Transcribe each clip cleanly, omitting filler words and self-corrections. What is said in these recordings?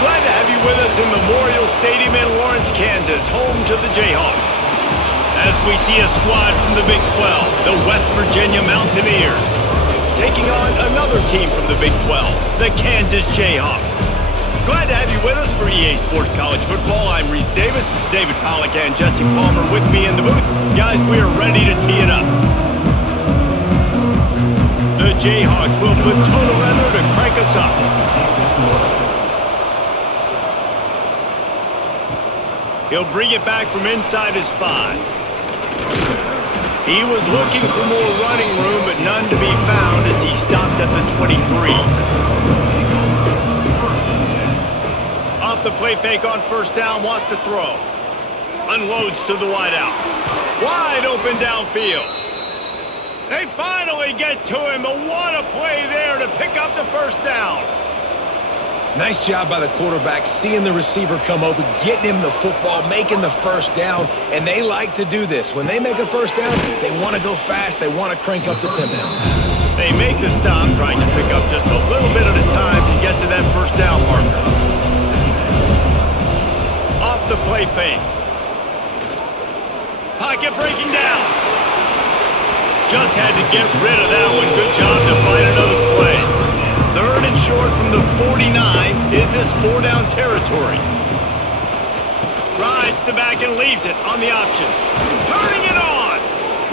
Glad to have you with us in Memorial Stadium in Lawrence, Kansas, home to the Jayhawks. As we see a squad from the Big 12, the West Virginia Mountaineers, taking on another team from the Big 12, the Kansas Jayhawks. Glad to have you with us for EA Sports College Football. I'm Reese Davis, David Pollack and Jesse Palmer with me in the booth. Guys, we are ready to tee it up. The Jayhawks will put total weather to crank us up. He'll bring it back from inside his 5. He was looking for more running room, but none to be found as he stopped at the 23. Off the play fake on first down, wants to throw. Unloads to the wideout. Wide open downfield. They finally get to him, but what a play there to pick up the first down. Nice job by the quarterback, seeing the receiver come open, getting him the football, making the first down, and they like to do this. When they make a first down, they want to go fast, they want to crank up the tempo. They make the stop, trying to pick up just a little bit at a time to get to that first down marker. Off the play fake. Pocket breaking down. Just had to get rid of that one. Good job to find another play. Third and short from the 49. Is this 4-down territory? Rides the back and leaves it on the option. Turning it on.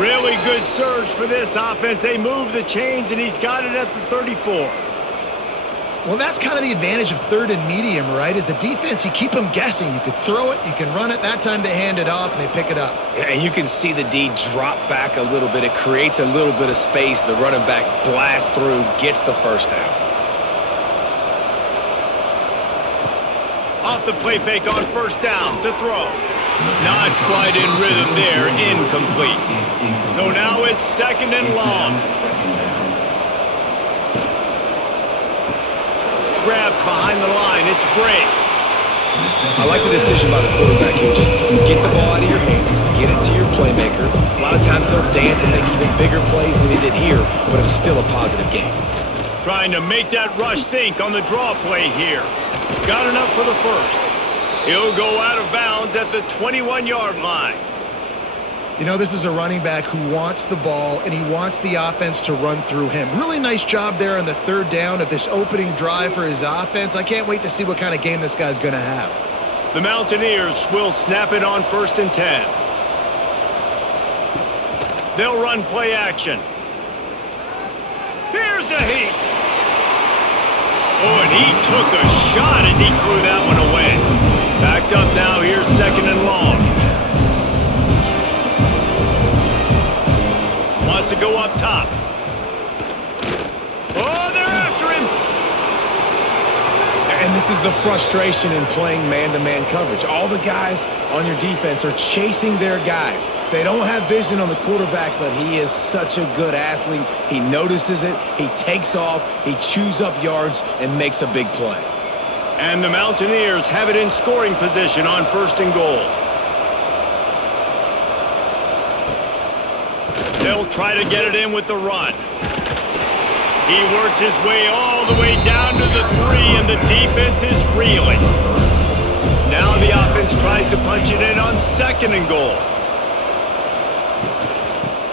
Really good surge for this offense. They move the chains, and he's got it at the 34. Well, that's kind of the advantage of third and medium, right? Is the defense, you keep them guessing. You could throw it, you can run it. That time they hand it off, and they pick it up. Yeah, and you can see the D drop back a little bit. It creates a little bit of space. The running back blasts through, gets the first down. Off the play fake on first down to throw. Not quite in rhythm there, incomplete. So now it's second and long. Grab behind the line, it's great. I like the decision by the quarterback here. Just get the ball out of your hands, get it to your playmaker. A lot of times they'll dance and make even bigger plays than he did here, but it was still a positive game. Trying to make that rush think on the draw play here. Got enough for the first. He'll go out of bounds at the 21-yard line. You know, this is a running back who wants the ball, and he wants the offense to run through him. Really nice job there on the third down of this opening drive for his offense. I can't wait to see what kind of game this guy's going to have. The Mountaineers will snap it on 1st and 10. They'll run play action. Here's a heat. Oh, and he took a shot as he threw that one away. Backed up now, here's second and long. Wants to go up top. Oh, they're after him. And this is the frustration in playing man-to-man coverage. All the guys on your defense are chasing their guys. They don't have vision on the quarterback, but he is such a good athlete. He notices it, he takes off, he chews up yards, and makes a big play. And the Mountaineers have it in scoring position on 1st and goal. They'll try to get it in with the run. He works his way all the way down to the 3, and the defense is reeling. Now the offense tries to punch it in on 2nd and goal.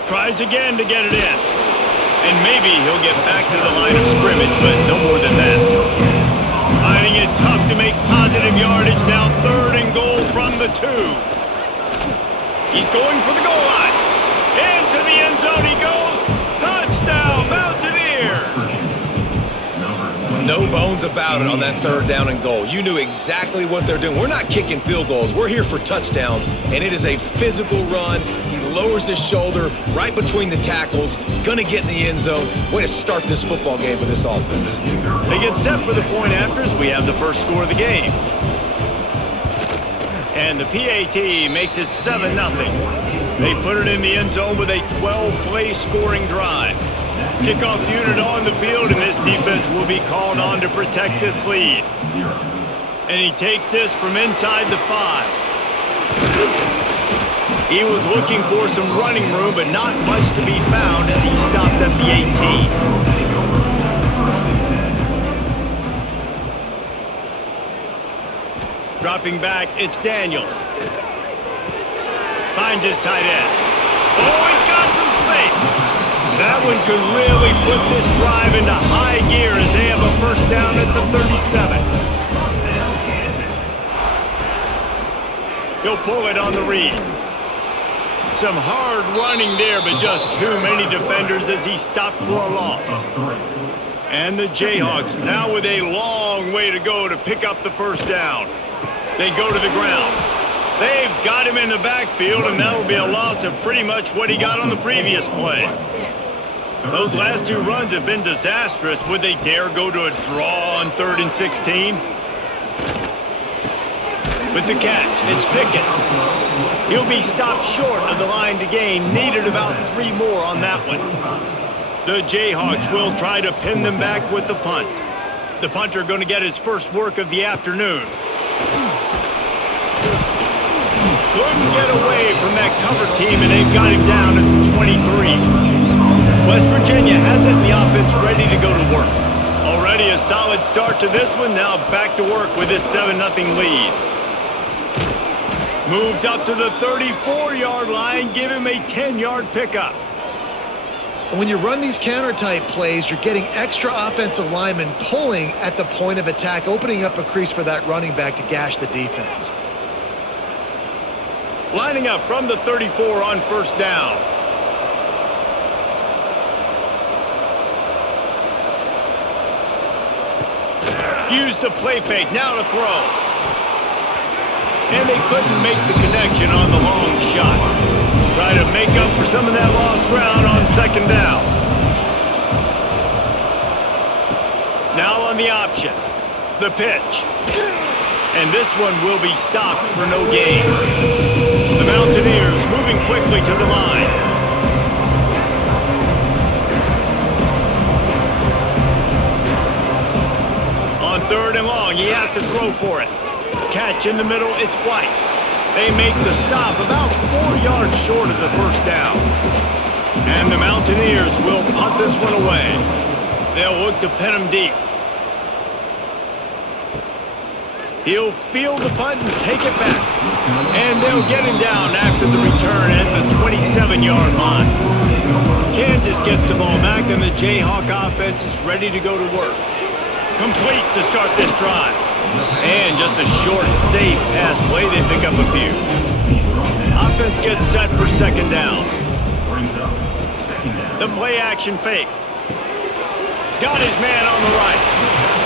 Tries again to get it in. And maybe he'll get back to the line of scrimmage, but no more than that. Finding it tough to make positive yardage. Now 3rd and goal from the 2. He's going for the goal line. Into the end zone he goes. Touchdown, Mountaineers. No bones about it on that 3rd down and goal. You knew exactly what they're doing. We're not kicking field goals. We're here for touchdowns, and it is a physical run. He lowers his shoulder right between the tackles. Going to get in the end zone. Way to start this football game for this offense. They get set for the point afters. We have the first score of the game. And the PAT makes it 7-0. They put it in the end zone with a 12-play scoring drive. Kickoff unit on the field, and this defense will be called on to protect this lead. And he takes this from inside the 5. He was looking for some running room, but not much to be found as he stopped at the 18. Dropping back, it's Daniels. Finds his tight end. Oh, he's got some space. That one could really put this drive into high gear as they have a first down at the 37. He'll pull it on the read. Some hard running there, but just too many defenders as he stopped for a loss. And the Jayhawks now with a long way to go to pick up the first down. They go to the ground. They've got him in the backfield, and that will be a loss of pretty much what he got on the previous play. Those last two runs have been disastrous. Would they dare go to a draw on 3rd and 16? With the catch, it's Pickett. He'll be stopped short of the line to gain. Needed about 3 more on that one. The Jayhawks will try to pin them back with the punt. The punter going to get his first work of the afternoon. Couldn't get away from that cover team, and they've got him down at the 23. West Virginia has it, and the offense ready to go to work. Already a solid start to this one. Now back to work with this 7-0 lead. Moves up to the 34-yard line. Give him a 10-yard pickup. When you run these counter-type plays, you're getting extra offensive linemen pulling at the point of attack, opening up a crease for that running back to gash the defense. Lining up from the 34 on first down. Use the play fake, now to throw. And they couldn't make the connection on the long shot. Try to make up for some of that lost ground on second down. Now on the option. The pitch. And this one will be stopped for no gain. The Mountaineers moving quickly to the line. On 3rd and long, he has to throw for it. Catch in the middle, it's White. They make the stop about 4 yards short of the first down. And the Mountaineers will punt this one away. They'll look to pin him deep. He'll field the punt and take it back. And they'll get him down after the return at the 27-yard line. Kansas gets the ball back, and the Jayhawk offense is ready to go to work. Complete to start this drive. And just a short, safe pass play. They pick up a few. Offense gets set for second down. The play action fake. Got his man on the right.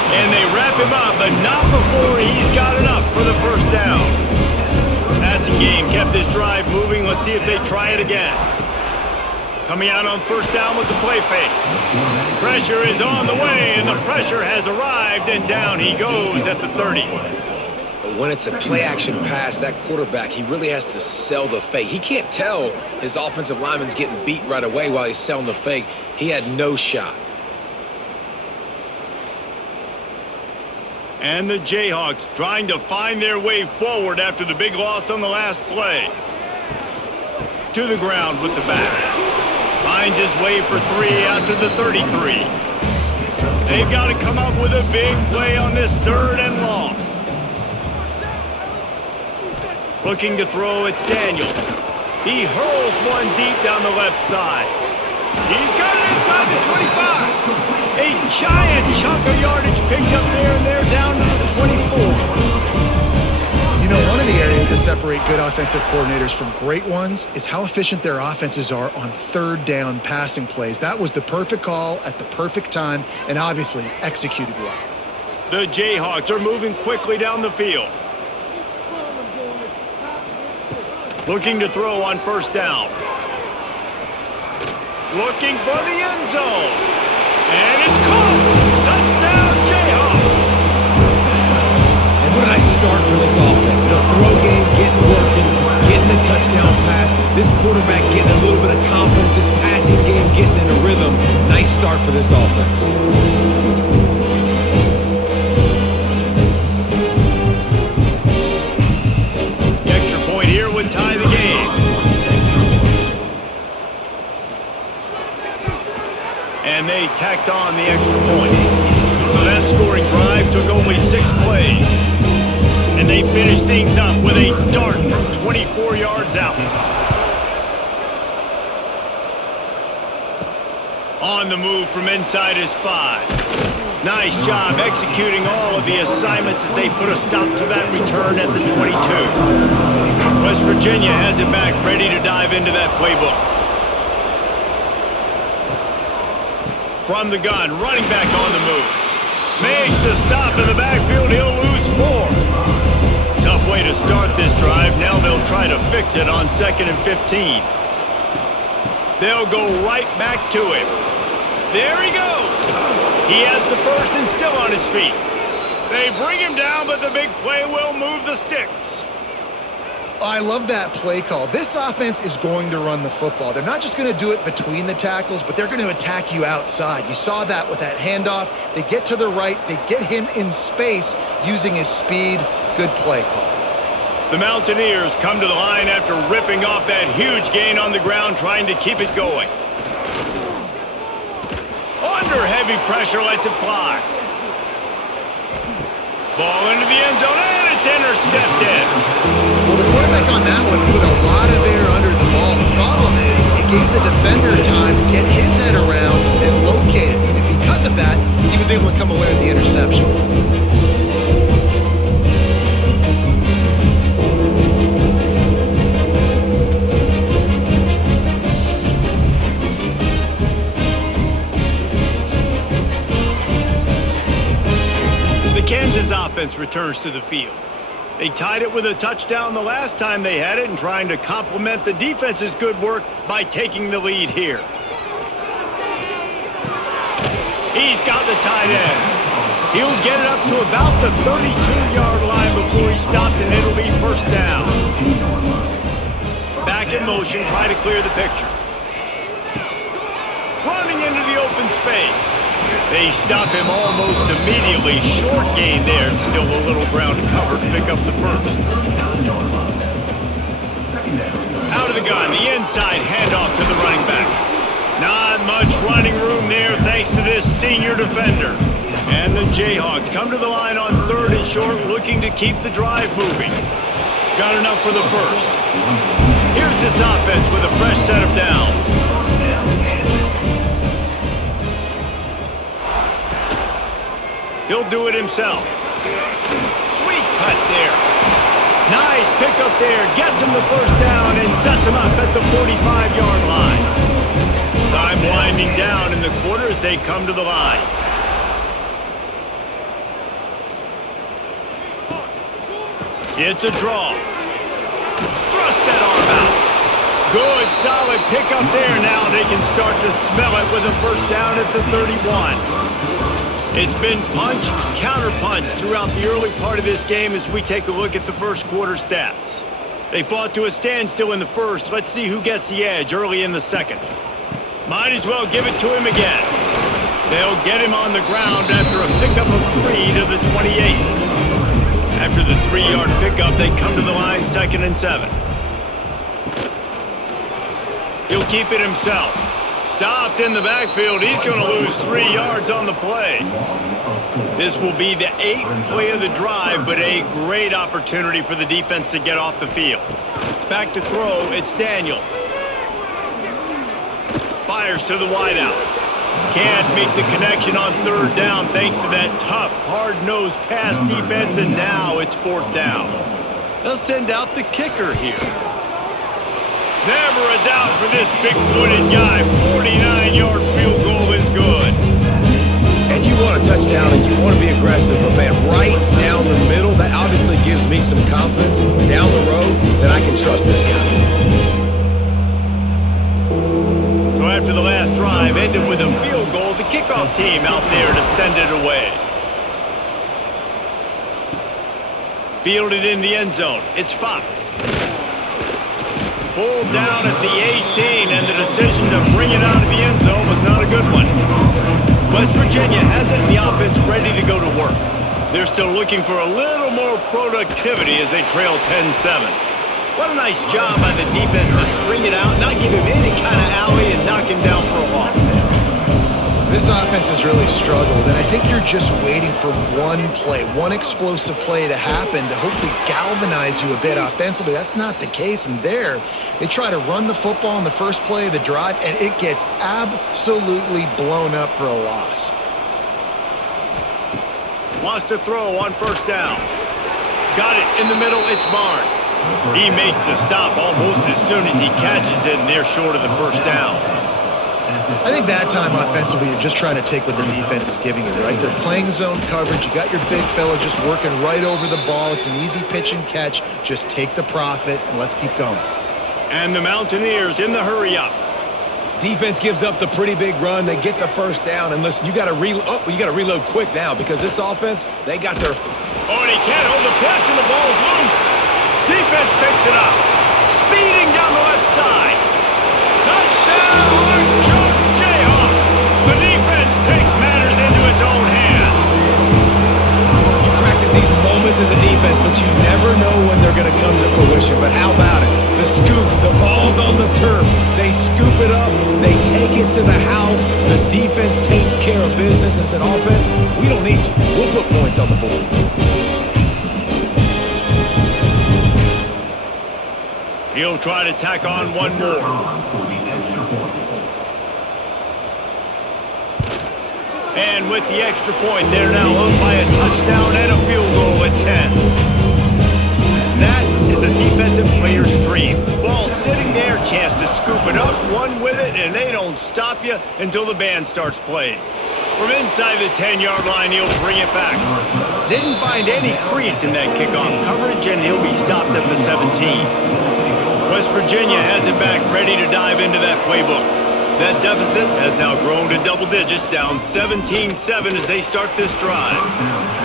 And they wrap him up, but not before he's got enough for the first down. Passing game kept this drive moving. Let's see if they try it again. Coming out on first down with the play fake. Pressure is on the way, and the pressure has arrived, and down he goes at the 30. But when it's a play-action pass, that quarterback, he really has to sell the fake. He can't tell his offensive lineman's getting beat right away while he's selling the fake. He had no shot. And the Jayhawks trying to find their way forward after the big loss on the last play. To the ground with the back. Finds his way for 3 out to the 33. They've got to come up with a big play on this 3rd and long. Looking to throw, it's Daniels. He hurls one deep down the left side. He's got it inside the 25. A giant chunk of yardage picked up there, and they're down to the 24. You know, one of the areas that separate good offensive coordinators from great ones is how efficient their offenses are on 3rd down passing plays. That was the perfect call at the perfect time and obviously executed well. The Jayhawks are moving quickly down the field. Looking to throw on first down. Looking for the end zone. And it's caught. Touchdown, Jayhawks. And what a nice start for this offense. The throw game getting working, getting the touchdown pass. This quarterback getting a little bit of confidence. This passing game getting in a rhythm. Nice start for this offense. The extra point here would tie the game. And they tacked on the extra point. So that scoring drive took only 6 plays. And and they finish things up with a dart from 24 yards out. On the move from inside his 5. Nice job executing all of the assignments as they put a stop to that return at the 22. West Virginia has it back, ready to dive into that playbook. From the gun, running back on the move. Makes a stop in the backfield, he'll lose 4. Tough way to start this drive. Now they'll try to fix it on 2nd and 15. They'll go right back to him. There he goes. He has the first and still on his feet. They bring him down, but the big play will move the sticks. I love that play call. This offense is going to run the football. They're not just going to do it between the tackles, but they're going to attack you outside. You saw that with that handoff. They get to the right. They get him in space using his speed. Good play call. The Mountaineers come to the line after ripping off that huge gain on the ground, trying to keep it going. Under heavy pressure, lets it fly. Ball into the end zone, and it's intercepted. Well, the quarterback on that one put a lot of air under the ball. The problem is it gave the defender time to get his head around and locate it. And because of that, he was able to come away with the interception. Kansas offense returns to the field. They tied it with a touchdown the last time they had it and trying to complement the defense's good work by taking the lead here. He's got the tight end. He'll get it up to about the 32-yard line before he stopped, and it'll be first down. Back in motion, try to clear the picture. Running into the open space. They stop him almost immediately. Short gain there, and still a little ground to cover to pick up the first. Out of the gun, the inside handoff to the running back. Not much running room there thanks to this senior defender. And the Jayhawks come to the line on 3rd and short, looking to keep the drive moving. Got enough for the first. Here's this offense with a fresh set of downs. He'll do it himself. Sweet cut there. Nice pickup there. Gets him the first down and sets him up at the 45-yard line. Time winding down in the quarter as they come to the line. It's a draw. Thrust that arm out. Good, solid pickup there. Now they can start to smell it with a first down at the 31. It's been punch, counter-punch throughout the early part of this game as we take a look at the first quarter stats. They fought to a standstill in the first. Let's see who gets the edge early in the second. Might as well give it to him again. They'll get him on the ground after a pickup of 3 to the 28. After the 3-yard pickup, they come to the line 2nd and 7. He'll keep it himself. Stopped in the backfield. He's going to lose 3 yards on the play. This will be the 8th play of the drive, but a great opportunity for the defense to get off the field. Back to throw, it's Daniels. Fires to the wideout. Can't make the connection on 3rd down thanks to that tough, hard-nosed pass defense, and now it's 4th down. They'll send out the kicker here. Never a doubt for this big-footed guy. 49-yard field goal is good. And you want a touchdown and you want to be aggressive, but man, right down the middle, that obviously gives me some confidence down the road that I can trust this guy. So after the last drive ended with a field goal, the kickoff team out there to send it away. Fielded in the end zone. It's Fox. Pulled down at the 18, and the decision to bring it out of the end zone was not a good one. West Virginia has it, and the offense ready to go to work. They're still looking for a little more productivity as they trail 10-7. What a nice job by the defense to string it out, not give him any kind of alley, and knock him down for a loss. This offense has really struggled, and I think you're just waiting for one play, one explosive play to happen to hopefully galvanize you a bit offensively. That's not the case, and there, they try to run the football in the first play of the drive, and it gets absolutely blown up for a loss. Wants to throw on first down. Got it in the middle, it's Barnes. He makes the stop almost as soon as he catches it, and they're short of the first down. I think that time offensively, you're just trying to take what the defense is giving you, right? They're playing zone coverage. You got your big fella just working right over the ball. It's an easy pitch and catch. Just take the profit, and let's keep going. And the Mountaineers in the hurry-up. Defense gives up the pretty big run. They get the first down. And listen, you got to reload quick now because this offense, they got their... Oh, and he can't hold the pitch, and the ball's loose. Defense picks it up. Speeding down the left side. Touchdown, Jayhawk. The defense takes matters into its own hands. You practice these moments as a defense, but you never know when they're going to come to fruition. But how about it? The scoop, the ball's on the turf. They scoop it up. They take it to the house. The defense takes care of business and said, offense, we don't need you. We'll put points on the board. He'll try to tack on one more. And with the extra point, they're now up by a touchdown and a field goal at 10. That is a defensive player's dream. Ball sitting there, chance to scoop it up, run with it, and they don't stop you until the band starts playing. From inside the 10-yard line, he'll bring it back. Didn't find any crease in that kickoff coverage, and he'll be stopped at the 17. West Virginia has it back, ready to dive into that playbook. That deficit has now grown to double digits, down 17-7 as they start this drive.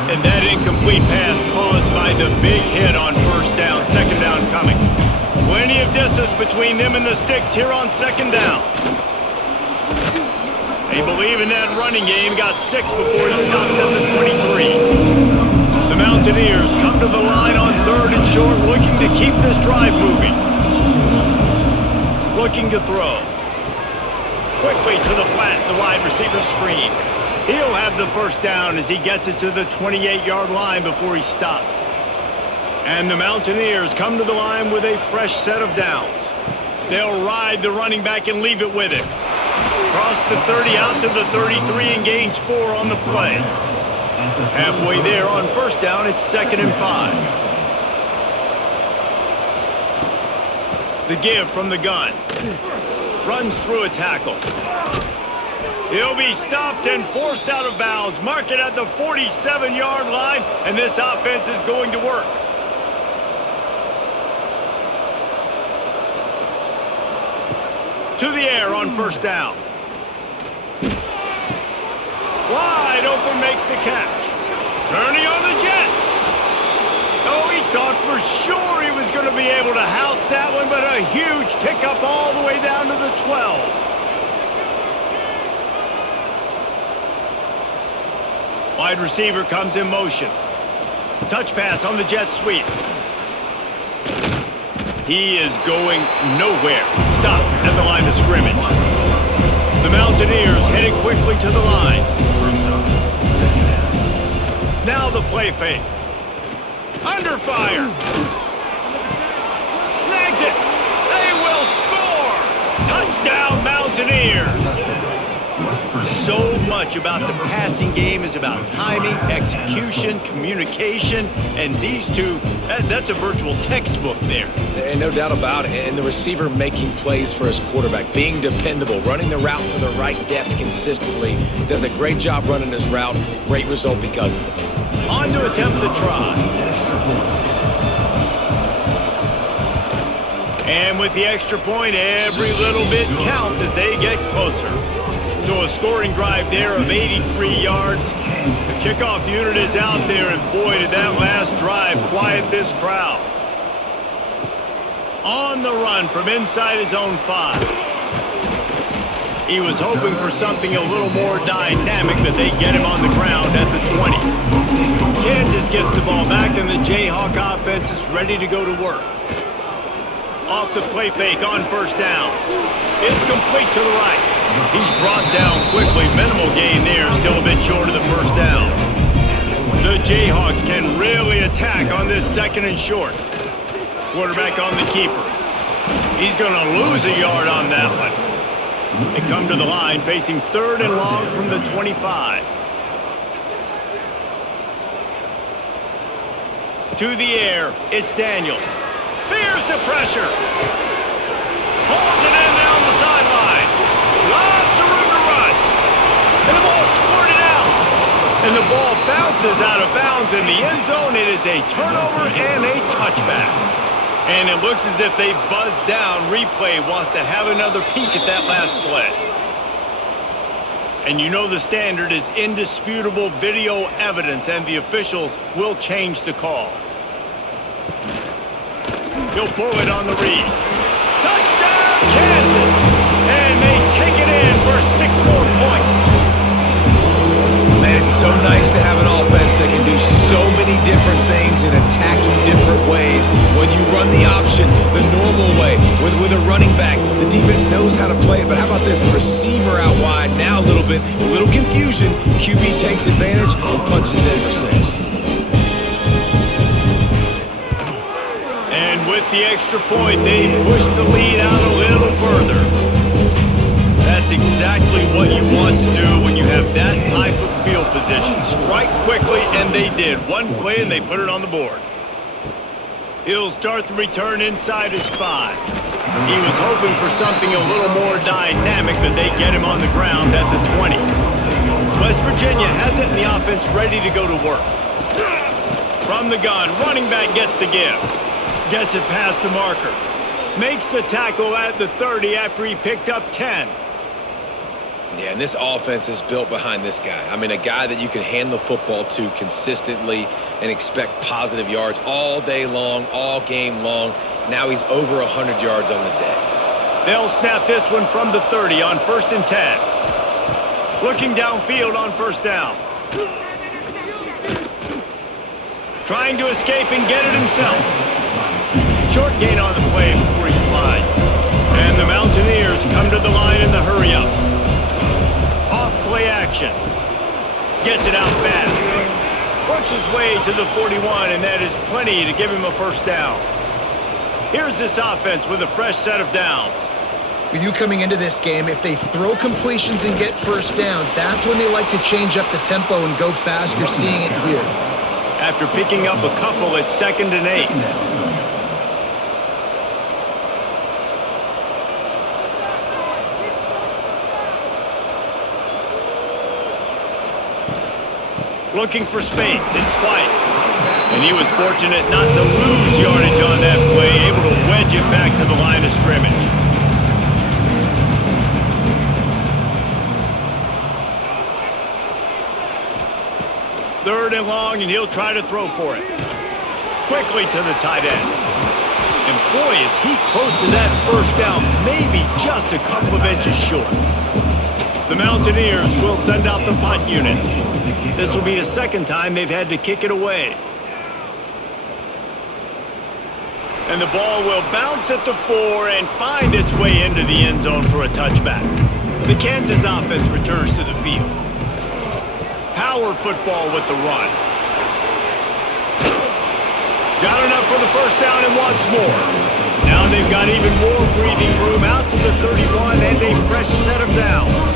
And that incomplete pass caused by the big hit on first down, second down coming. Plenty of distance between them and the sticks here on second down. They believe in that running game, got 6 before he stopped at the 23. The Mountaineers come to the line on third and short, looking to keep this drive moving. Looking to throw. Quickly to the flat, the wide receiver screen. He'll have the first down as he gets it to the 28-yard line before he's stopped. And the Mountaineers come to the line with a fresh set of downs. They'll ride the running back and leave it with it. Cross the 30 out to the 33 and gains 4 on the play. Halfway there on first down, it's 2nd and 5. The give from the gun. Runs through a tackle. He'll be stopped and forced out of bounds. Mark it at the 47-yard line, and this offense is going to work. To the air on first down. Wide open makes the catch. Turning on the Jets. Oh, he thought for sure he was going to be able to house that one, but a huge pickup all the way down to the 12. Wide receiver comes in motion. Touch pass on the jet sweep. He is going nowhere. Stop at the line of scrimmage. The Mountaineers headed quickly to the line. Now the play fake. Under fire. Snags it. They will score. Touchdown, Mountaineers. So much about the passing game is about timing, execution, communication, and these two, that's a virtual textbook there. And no doubt about it. And the receiver making plays for his quarterback, being dependable, running the route to the right depth consistently. Does a great job running his route. Great result because of it. On to attempt the try. And with the extra point, every little bit counts as they get closer. So a scoring drive there of 83 yards. The kickoff unit is out there, and boy, did that last drive quiet this crowd. On the run from inside his own 5. He was hoping for something a little more dynamic, but they get him on the ground at the 20. Kansas gets the ball back, and the Jayhawk offense is ready to go to work. Off the play fake on first down. It's complete to the right. He's brought down quickly. Minimal gain there. Still a bit short of the first down. The Jayhawks can really attack on this 2nd and short. Quarterback on the keeper. He's going to lose a yard on that one. They come to the line facing 3rd and long from the 25. To the air, it's Daniels. Fears the pressure. Pulls it in down the sideline. Lots of room to run. And the ball squirted out. And the ball bounces out of bounds in the end zone. It is a turnover and a touchback. And it looks as if they've buzzed down. Replay wants to have another peek at that last play. And you know the standard is indisputable video evidence, and the officials will change the call. He'll pull it on the read. Touchdown, Kansas! And they take it in for 6 more points. Man, it's so nice to have an offense that can do so many different things and attack you different ways. When you run the option the normal way with a running back, the defense knows how to play it. But how about this? The receiver out wide, now a little confusion. QB takes advantage and punches it in for 6. And with the extra point, they push the lead out a little further. That's exactly what you want to do when you have that type of field position. Strike quickly, and they did. One play, and they put it on the board. He'll start the return inside his 5. He was hoping for something a little more dynamic, but they get him on the ground at the 20. West Virginia has it in the offense ready to go to work. From the gun, running back gets the give. Gets it past the marker. Makes the tackle at the 30 after he picked up 10. Yeah, and this offense is built behind this guy. I mean, a guy that you can hand the football to consistently and expect positive yards all day long, all game long. Now he's over 100 yards on the day. They'll snap this one from the 30 on 1st and 10. Looking downfield on 1st down. Trying to escape and get it himself. Short gain on the play before he slides. And the Mountaineers come to the line in the hurry-up. Off-play action. Gets it out fast. Works his way to the 41, and that is plenty to give him a 1st down. Here's this offense with a fresh set of downs. With you coming into this game, if they throw completions and get 1st downs, that's when they like to change up the tempo and go fast. You're seeing it here. After picking up a couple at 2nd and 8. Looking for space, it's White. And he was fortunate not to lose yardage on that play, able to wedge it back to the line of scrimmage. Third and long, and he'll try to throw for it. Quickly to the tight end. And boy, is he close to that 1st down, maybe just a couple of inches short. The Mountaineers will send out the punt unit. This will be the 2nd time they've had to kick it away. And the ball will bounce at the 4 and find its way into the end zone for a touchback. The Kansas offense returns to the field. Power football with the run. Got enough for the 1st down and wants more. Now they've got even more breathing room out to the 31 and a fresh set of downs.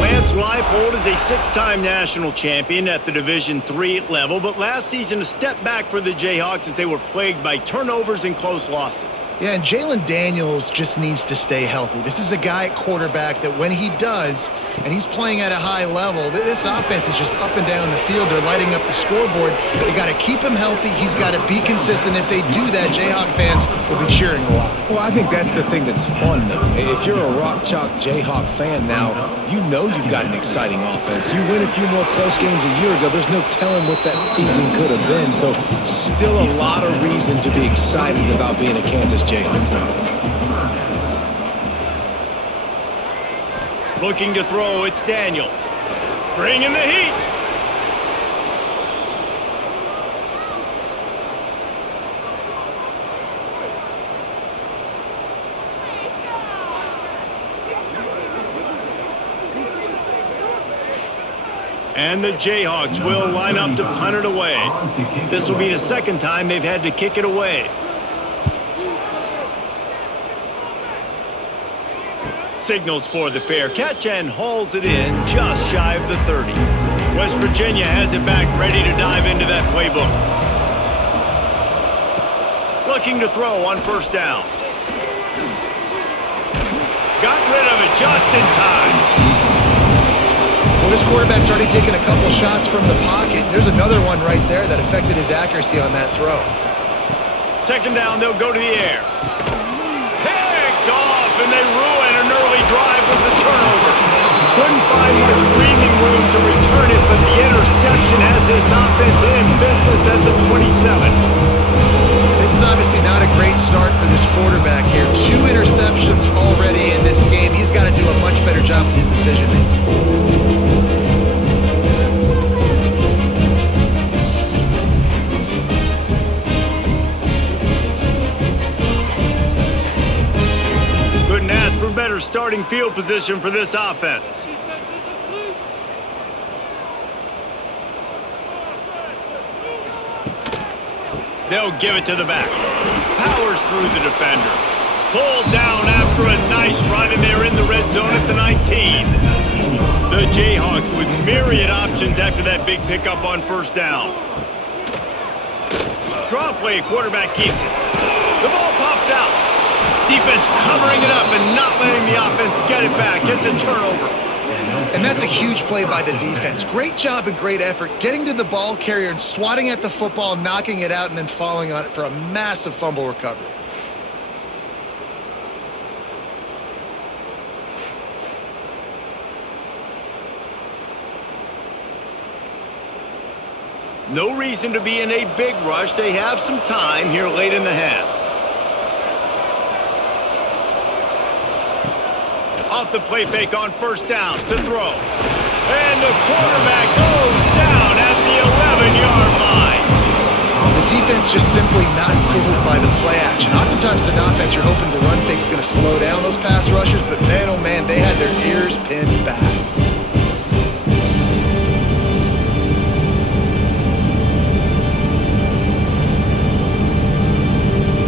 Lance Leipold is a 6-time national champion at the Division III level, but last season a step back for the Jayhawks as they were plagued by turnovers and close losses. Yeah, and Jalen Daniels just needs to stay healthy. This is a guy at quarterback that when he does, and he's playing at a high level, this offense is just up and down the field. They're lighting up the scoreboard. They got to keep him healthy. He's got to be consistent. If they do that, Jayhawk fans will be cheering a lot. Well, I think that's the thing that's fun, though. If you're a Rock Chalk Jayhawk fan now, you know you've got an exciting offense. You win a few more close games a year ago. There's no telling what that season could have been. So still a lot of reason to be excited about being a Kansas Jayhawk fan. Looking to throw, it's Daniels. Bringing the heat. And the Jayhawks will line up to punt it away. This will be the second time they've had to kick it away. Signals for the fair catch and hauls it in just shy of the 30. West Virginia has it back, ready to dive into that playbook. Looking to throw on first down. Got rid of it just in time. Well, this quarterback's already taken a couple shots from the pocket. There's another one right there that affected his accuracy on that throw. Second down, they'll go to the air. Picked off, and they ruin an early drive with the turnover. Couldn't find much breathing room to return it, but the interception has this offense in business at the 27. This is obviously not a great start for this quarterback here. 2 interceptions already in this game. He's got to do a much better job with his decision-making. Couldn't ask for better starting field position for this offense. They'll give it to the back. Powers through the defender. Pulled down after a nice run, and they're in the red zone at the 19. The Jayhawks with myriad options after that big pickup on first down. Draw play, quarterback keeps it. The ball pops out. Defense covering it up and not letting the offense get it back. It's a turnover. And that's a huge play by the defense. Great job and great effort getting to the ball carrier and swatting at the football, knocking it out, and then falling on it for a massive fumble recovery. No reason to be in a big rush. They have some time here late in the half. Off the play fake on first down to throw. And the quarterback goes down at the 11-yard line. The defense just simply not fooled by the play action. Oftentimes an offense, you're hoping the run fake's going to slow down those pass rushers, but man, oh man, they had their ears pinned back.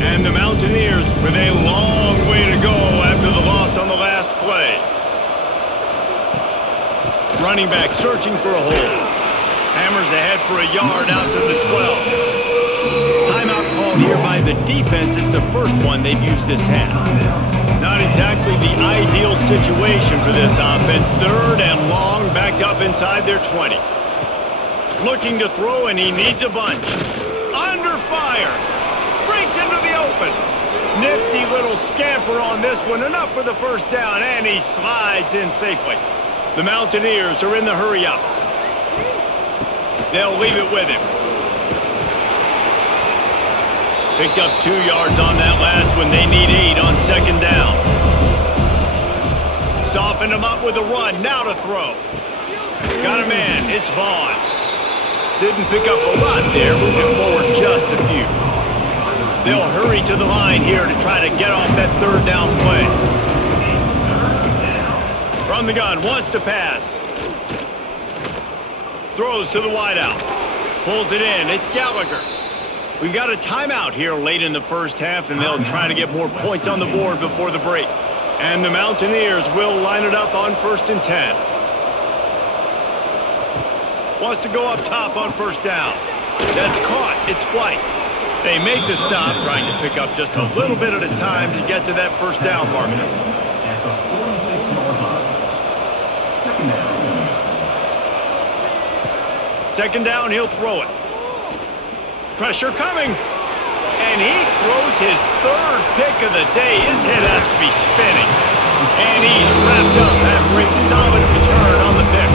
And the Mountaineers with a long way to go after the loss on the last play. Running back searching for a hole. Hammers ahead for a yard out to the 12. Timeout called here by the defense. It's the first one they've used this half. Not exactly the ideal situation for this offense. Third and long, backed up inside their 20. Looking to throw, and he needs a bunch. Under fire. Breaks into the open. Nifty little scamper on this one. Enough for the first down, and he slides in safely. The Mountaineers are in the hurry-up. They'll leave it with him. Picked up 2 yards on that last one. They need 8 on second down. Softened him up with a run. Now to throw. Got a man. It's Vaughn. Didn't pick up a lot there. Moved it forward just a few. They'll hurry to the line here to try to get off that third down play. From the gun, wants to pass. Throws to the wideout. Pulls it in. It's Gallagher. We've got a timeout here late in the first half, and they'll try to get more points on the board before the break. And the Mountaineers will line it up on 1st and 10. Wants to go up top on first down. That's caught. It's White. They make the stop, trying to pick up just a little bit at a time to get to that first down marker. Second down, he'll throw it. Pressure coming. And he throws his third pick of the day. His head has to be spinning. And he's wrapped up after a solid return on the pick.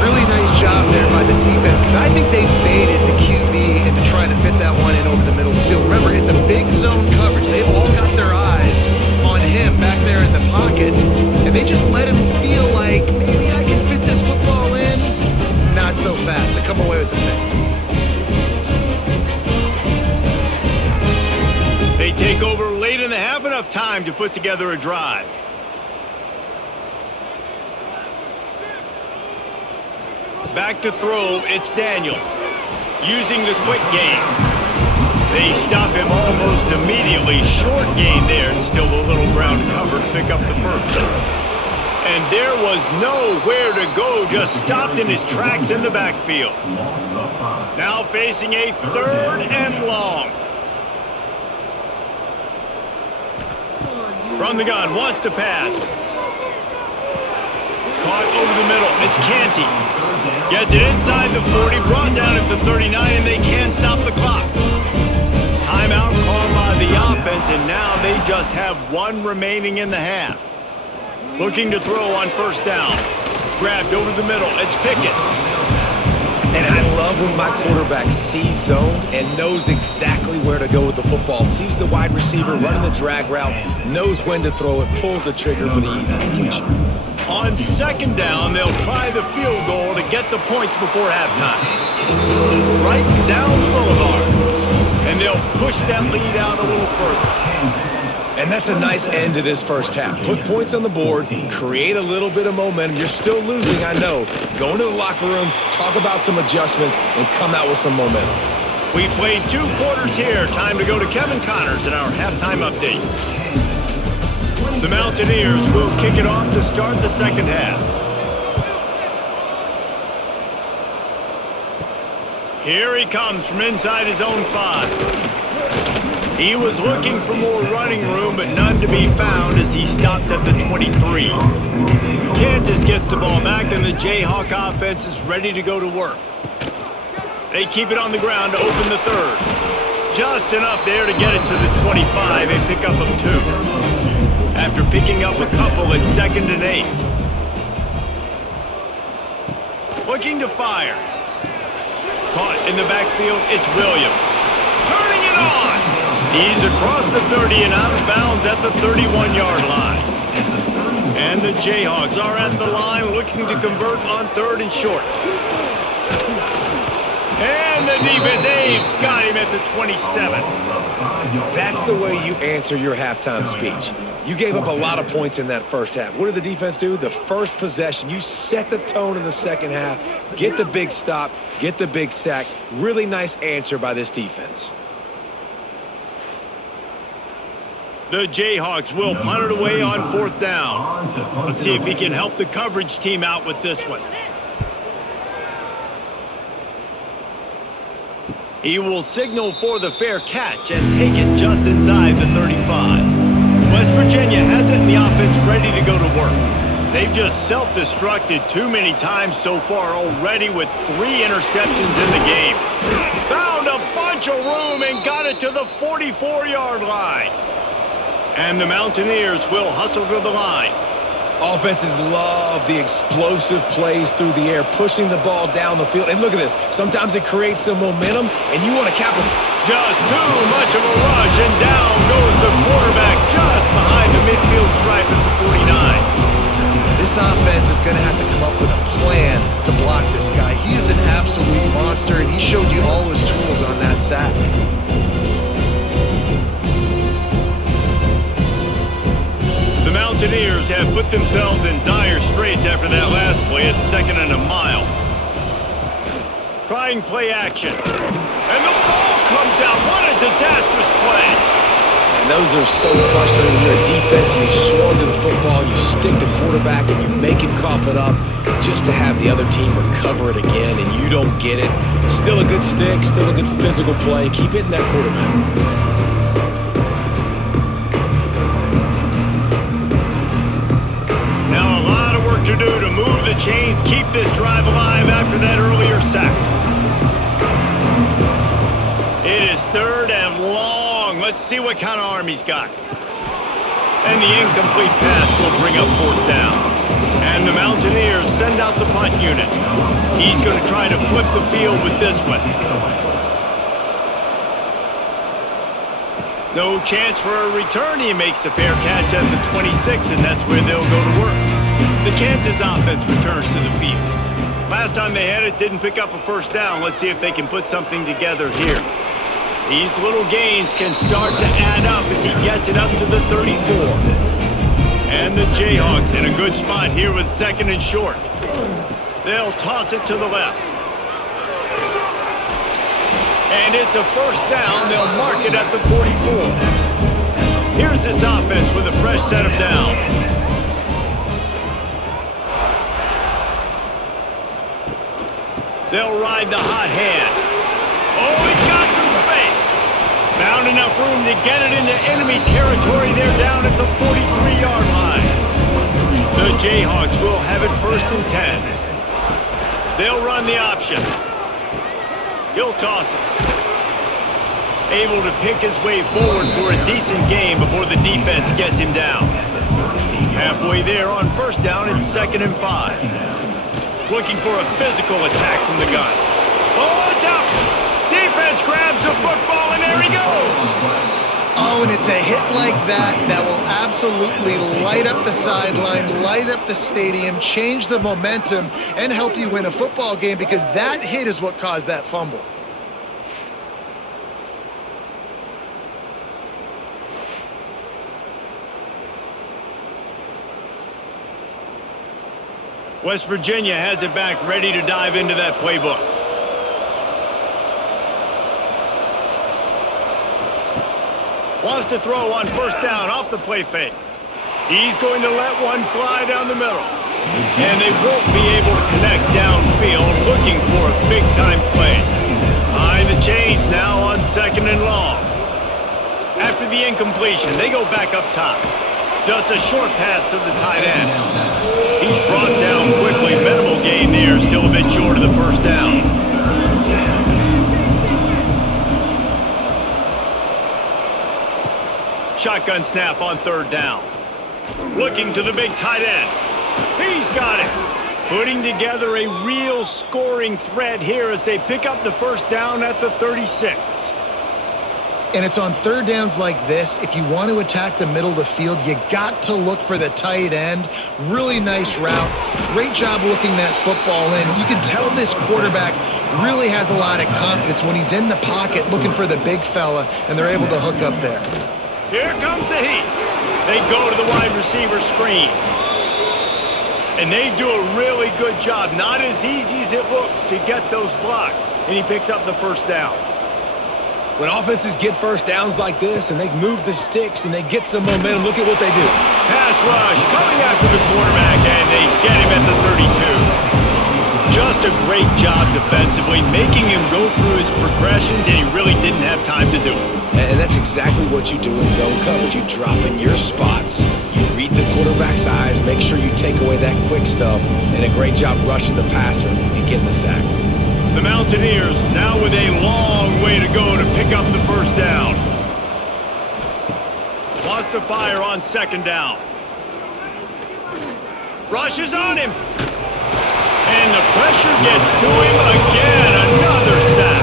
Really nice job there by the defense, because I think they baited the QB into trying to fit that one in over the middle of the field. Remember, it's a big zone coverage. They've all got their eyes on him back there in the pocket, and they just let him feel like, maybe I can fit this football in. Not so fast. They come away with the pick. They take over late in the half, enough time to put together a drive. Back to throw, it's Daniels. Using the quick game. They stop him almost immediately. Short gain there, and still a little ground cover to pick up the first. And there was nowhere to go, just stopped in his tracks in the backfield. Now facing a 3rd and long. From the gun, wants to pass. Caught over the middle, it's Canty. Gets it inside the 40, brought down at the 39, and they can't stop the clock. Timeout called by the offense, and now they just have 1 remaining in the half. Looking to throw on 1st down. Grabbed over the middle, it's Pickett. And I love when my quarterback sees zone and knows exactly where to go with the football. Sees the wide receiver running the drag route, knows when to throw it, pulls the trigger for the easy completion. On 2nd down, they'll try the field goal to get the points before halftime. Right down the boulevard. And they'll push that lead out a little further. And that's a nice end to this first half. Put points on the board, create a little bit of momentum. You're still losing, I know. Go into the locker room, talk about some adjustments, and come out with some momentum. We've played 2 quarters here. Time to go to Kevin Connors in our halftime update. The Mountaineers will kick it off to start the 2nd half. Here he comes from inside his own 5. He was looking for more running room, but none to be found as he stopped at the 23. Kansas gets the ball back, and the Jayhawk offense is ready to go to work. They keep it on the ground to open the 3rd. Just enough there to get it to the 25, a pickup of 2. After picking up a couple at 2nd and 8. Looking to fire. Caught in the backfield, it's Williams. Turning it on! He's across the 30 and out of bounds at the 31-yard line. And the Jayhawks are at the line looking to convert on 3rd and short. And the defense, they've got him at the 27. That's the way you answer your halftime speech. You gave up a lot of points in that first half. What did the defense do? The first possession, you set the tone in the 2nd half, get the big stop, get the big sack. Really nice answer by this defense. The Jayhawks will punt it away on 4th down. Let's see if he can help the coverage team out with this one. He will signal for the fair catch and take it just inside the 35. West Virginia has it and the offense ready to go to work. They've just self-destructed too many times so far already with 3 interceptions in the game. Found a bunch of room and got it to the 44-yard line. And the Mountaineers will hustle to the line. Offenses love the explosive plays through the air, pushing the ball down the field. And look at this. Sometimes it creates some momentum, and you want to capitalize. Just too much of a rush, and down goes the quarterback just behind the midfield stripe at the 49. This offense is going to have to come up with a plan to block this guy. He is an absolute monster, and he showed you all his tools on that sack. The Mountaineers have put themselves in dire straits after that last play at 2nd and a mile. Trying play action. And the ball comes out. What a disastrous play. And those are so frustrating when you're a defense and you swarm to the football, you stick the quarterback and you make him cough it up just to have the other team recover it again and you don't get it. Still a good stick, still a good physical play. Keep hitting that quarterback. To do to move the chains, keep this drive alive after that earlier sack. It is 3rd and long. Let's see what kind of arm he's got. And the incomplete pass will bring up 4th down. And the Mountaineers send out the punt unit. He's going to try to flip the field with this one. No chance for a return. He makes the fair catch at the 26, and that's where they'll go to work. The Kansas offense returns to the field. Last time they had it, didn't pick up a 1st down. Let's see if they can put something together here. These little gains can start to add up as he gets it up to the 34. And the Jayhawks in a good spot here with 2nd and short. They'll toss it to the left. And it's a first down. They'll mark it at the 44. Here's this offense with a fresh set of downs. They'll ride the hot hand. Oh, he's got some space. Found enough room to get it into enemy territory. They're down at the 43-yard line. The Jayhawks will have it 1st and 10. They'll run the option. He'll toss it. Able to pick his way forward for a decent gain before the defense gets him down. Halfway there on 1st down, it's 2nd and 5. Looking for a physical attack from the gun. Oh, it's out! Defense grabs the football, and there he goes! Oh, and it's a hit like that that will absolutely light up the sideline, light up the stadium, change the momentum, and help you win a football game, because that hit is what caused that fumble. West Virginia has it back, ready to dive into that playbook. Wants to throw on 1st down off the play fake. He's going to let one fly down the middle. And they won't be able to connect downfield, looking for a big-time play. Behind the chains now on 2nd and long. After the incompletion, they go back up top. Just a short pass to the tight end. He's brought down quickly. Minimal gain there. Still a bit short of the 1st down. Shotgun snap on 3rd down. Looking to the big tight end. He's got it. Putting together a real scoring threat here as they pick up the 1st down at the 36. And it's on 3rd downs like this, if you want to attack the middle of the field, you got to look for the tight end. Really nice route. Great job looking that football in. You can tell this quarterback really has a lot of confidence when he's in the pocket looking for the big fella, and they're able to hook up there. Here comes the heat. They go to the wide receiver screen. And they do a really good job. Not as easy as it looks to get those blocks. And he picks up the 1st down. When offenses get 1st downs like this and they move the sticks and they get some momentum, look at what they do. Pass rush coming after the quarterback, and they get him at the 32. Just a great job defensively, making him go through his progressions, and he really didn't have time to do it. And that's exactly what you do in zone coverage. You drop in your spots, you read the quarterback's eyes, make sure you take away that quick stuff, and a great job rushing the passer and getting the sack. The Mountaineers now with a long way to go to pick up the 1st down. Wants to fire on 2nd down. Rushes on him. And the pressure gets to him again. Another sack.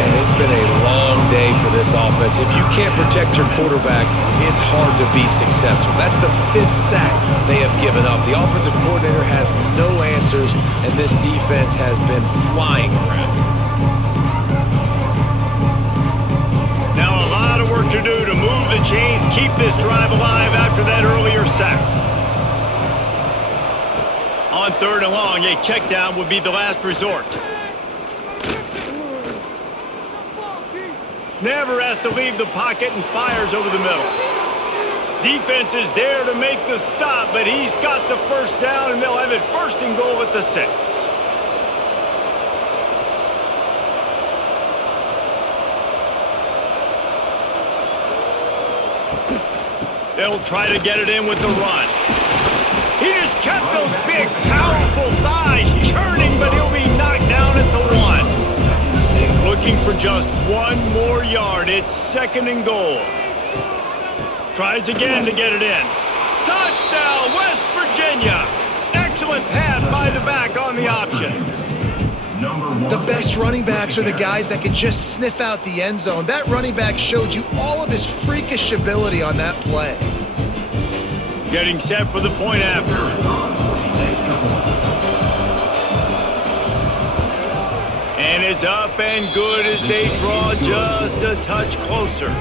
And it's been a long day for this offense. If you can't protect your quarterback, it's hard to be successful. That's the 5th sack they have given up. The offensive coordinator has no answers, and this defense has been flying around. Now a lot of work to do to move the chains, keep this drive alive after that earlier sack. On 3rd and long, a check down would be the last resort. Never has to leave the pocket and fires over the middle. Defense is there to make the stop, but he's got the 1st down, and they'll have it 1st and goal at the 6. They'll try to get it in with the run. He just kept those big, powerful thighs churning, but he'll be knocked down at the 1. Looking for just 1 more yard. It's 2nd and goal. Tries again to get it in. Touchdown, West Virginia. Excellent pass by the back on the option. The best running backs are the guys that can just sniff out the end zone. That running back showed you all of his freakish ability on that play. Getting set for the point after. And it's up and good as they draw just a touch closer.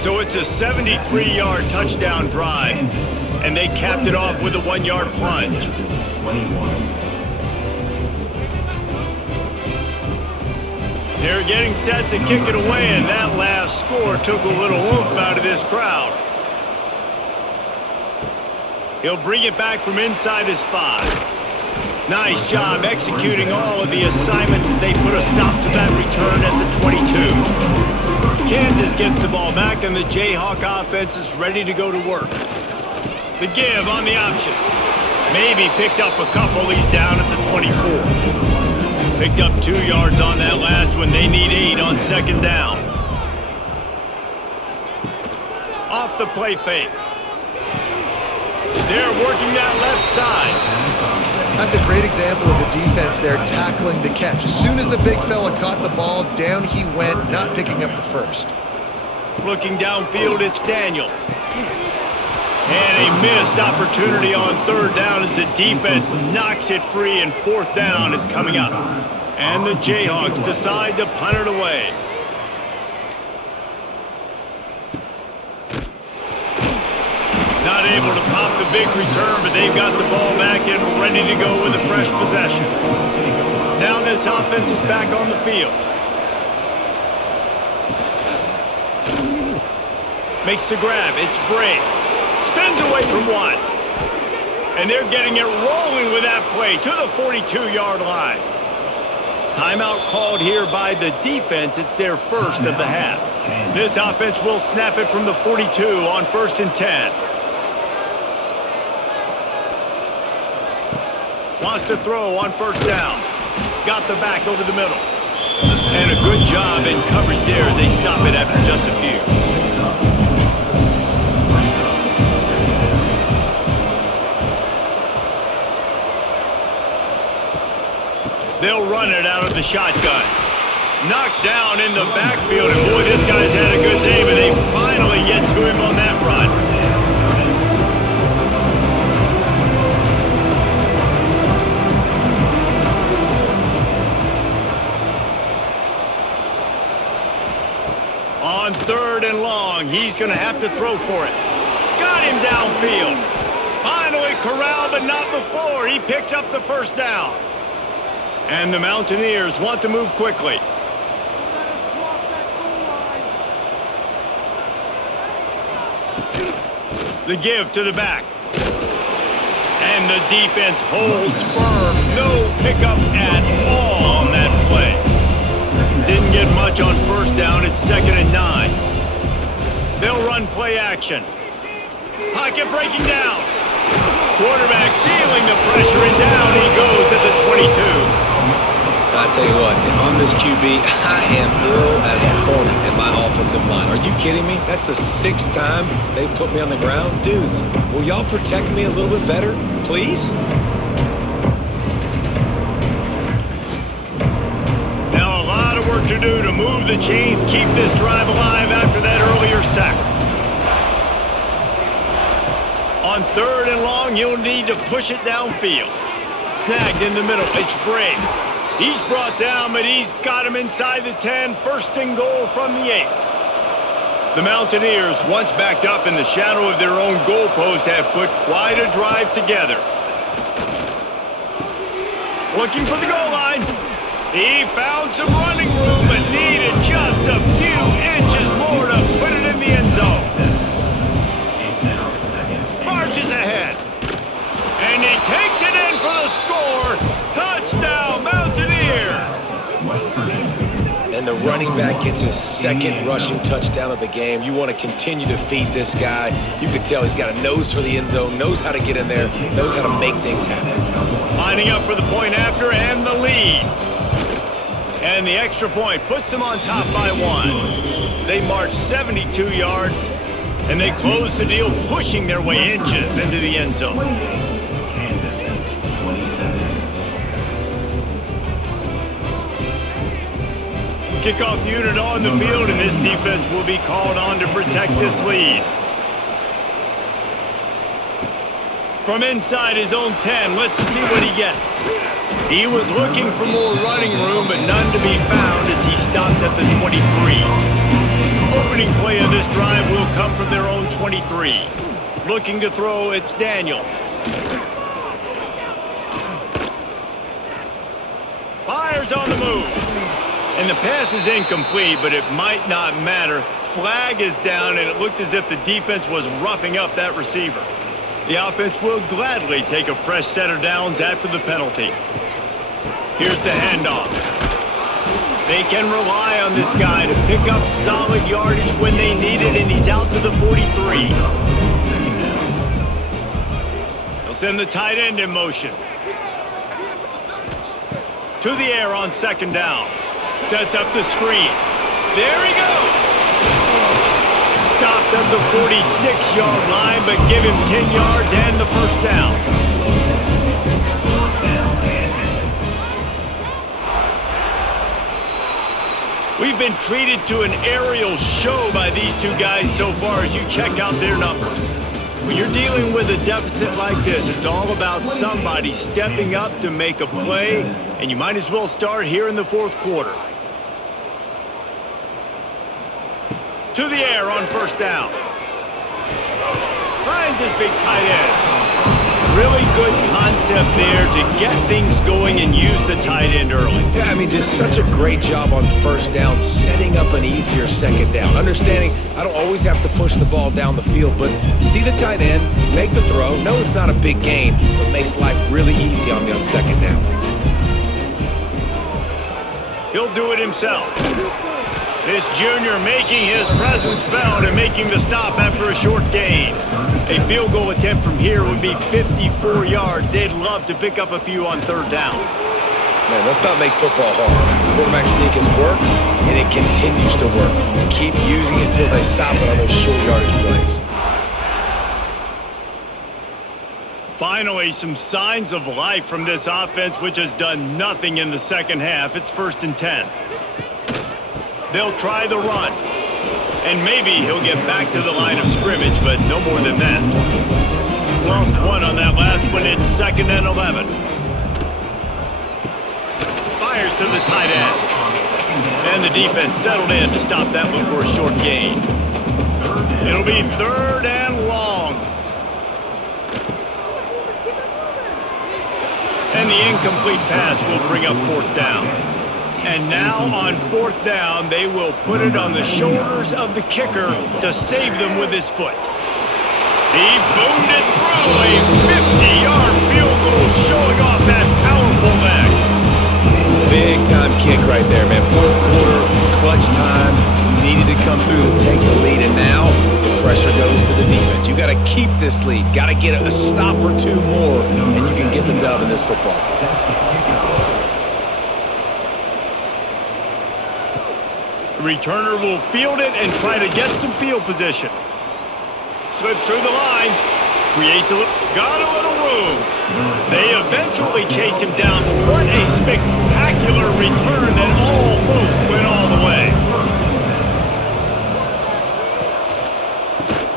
So it's a 73-yard touchdown drive. And they capped it off with a 1-yard plunge. They're getting set to kick it away, and that last score took a little oomph out of this crowd. He'll bring it back from inside his 5. Nice job executing all of the assignments as they put a stop to that return at the 22. Kansas gets the ball back, and the Jayhawk offense is ready to go to work. The give on the option. Maybe picked up a couple. He's down at the 24. Picked up 2 yards on that last one. They need 8 on second down. Off the play fake. They're working that left side. That's a great example of the defense there tackling the catch. As soon as the big fella caught the ball, down he went, not picking up the first. Looking downfield, it's Daniels. And a missed opportunity on third down as the defense knocks it free, and fourth down is coming up. And the Jayhawks decide to punt it away. Not able to pop the big return, but they've got the ball back and ready to go with a fresh possession. Now this offense is back on the field. Makes the grab. It's Bray. Spins away from one. And they're getting it rolling with that play to the 42-yard line. Timeout called here by the defense. It's their first of the half. This offense will snap it from the 42 on 1st and 10. Wants to throw on first down. Got the back over the middle. And a good job in coverage there as they stop it after just a few. They'll run it out of the shotgun. Knocked down in the backfield, and boy, this guy's had a good day, but they finally get to him on that run. On 3rd and long, he's going to have to throw for it. Got him downfield. Finally corralled, but not before. He picks up the first down. And the Mountaineers want to move quickly. The give to the back. And the defense holds firm. No pickup at all on that play. Didn't get much on first down. It's 2nd and 9. They'll run play action. Pocket breaking down. Quarterback feeling the pressure, and down he goes at the 22. I tell you what, if I'm this QB, I am ill as a hornet at my offensive line. Are you kidding me? That's the 6th time they've put me on the ground. Dudes, will y'all protect me a little bit better, please? Now a lot of work to do to move the chains, keep this drive alive after that earlier sack. On 3rd and long, you'll need to push it downfield. Snagged in the middle, it's Bray. He's brought down, but he's got him inside the 10. 1st and goal from the 8. The Mountaineers, once backed up in the shadow of their own goalpost, have put quite a drive together. Looking for the goal line. He found some running room, but needed just a few inches more to put it in the end zone. Marches ahead. And he takes it in for the score. Touchdown, Mountaineers! And the running back gets his 2nd rushing touchdown of the game. You want to continue to feed this guy. You can tell he's got a nose for the end zone, knows how to get in there, knows how to make things happen. Lining up for the point after and the lead. And the extra point puts them on top by 1. They march 72 yards, and they close the deal, pushing their way inches into the end zone. Kickoff unit on the field, and this defense will be called on to protect this lead. From inside his own 10, let's see what he gets. He was looking for more running room, but none to be found as he stopped at the 23. Opening play of this drive will come from their own 23. Looking to throw, it's Daniels. Fires on the move. And the pass is incomplete, but it might not matter. Flag is down, and it looked as if the defense was roughing up that receiver. The offense will gladly take a fresh set of downs after the penalty. Here's the handoff. They can rely on this guy to pick up solid yardage when they need it, and he's out to the 43. They'll send the tight end in motion. To the air on second down. Sets up the screen. There he goes. Stopped at the 46-yard line, but give him 10 yards and the first down. We've been treated to an aerial show by these two guys so far as you check out their numbers. When you're dealing with a deficit like this, it's all about somebody stepping up to make a play, and you might as well start here in the fourth quarter. To the air on first down. Finds his big tight end. Really good concept there to get things going and use the tight end early. Yeah, I mean, just such a great job on first down, setting up an easier second down. Understanding I don't always have to push the ball down the field, but see the tight end, make the throw. No, it's not a big gain, but makes life really easy on me on second down. He'll do it himself. This junior making his presence felt and making the stop after a short gain. A field goal attempt from here would be 54 yards. They'd love to pick up a few on third down. Man, let's not make football hard. The quarterback sneak has worked, and it continues to work. Keep using it until they stop it on those short yardage plays. Finally, some signs of life from this offense, which has done nothing in the second half. It's 1st and 10. They'll try the run. And maybe he'll get back to the line of scrimmage, but no more than that. Lost one on that last one. It's 2nd and 11. Fires to the tight end. And the defense settled in to stop that one for a short gain. It'll be 3rd and long. And the incomplete pass will bring up 4th down. And now on 4th down, they will put it on the shoulders of the kicker to save them with his foot. He boomed it through a 50-yard field goal, showing off that powerful leg. Big-time kick right there, man. 4th quarter, clutch time. You needed to come through and take the lead, and now the pressure goes to the defense. You got to keep this lead. Got to get a stop or two more, and you can get the dub in this football. The returner will field it and try to get some field position. Slips through the line. Creates got a little room. They eventually chase him down. What a spectacular return that almost went all the way.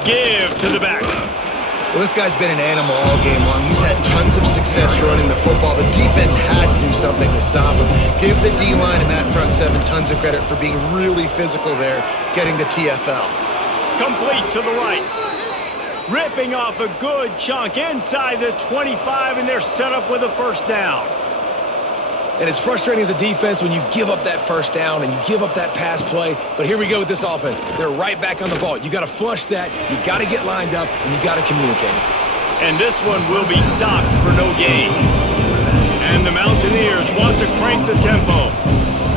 Give to the back. Well, this guy's been an animal all game long. He's had tons of success running the football. The defense had to do something to stop him. Give the D-line and that front seven tons of credit for being really physical there, getting the TFL. Complete to the right. Ripping off a good chunk inside the 25, and they're set up with a first down. And it's frustrating as a defense when you give up that first down and you give up that pass play. But here we go with this offense. They're right back on the ball. You got to flush that. You got to get lined up, and you got to communicate. And this one will be stopped for no gain. And the Mountaineers want to crank the tempo.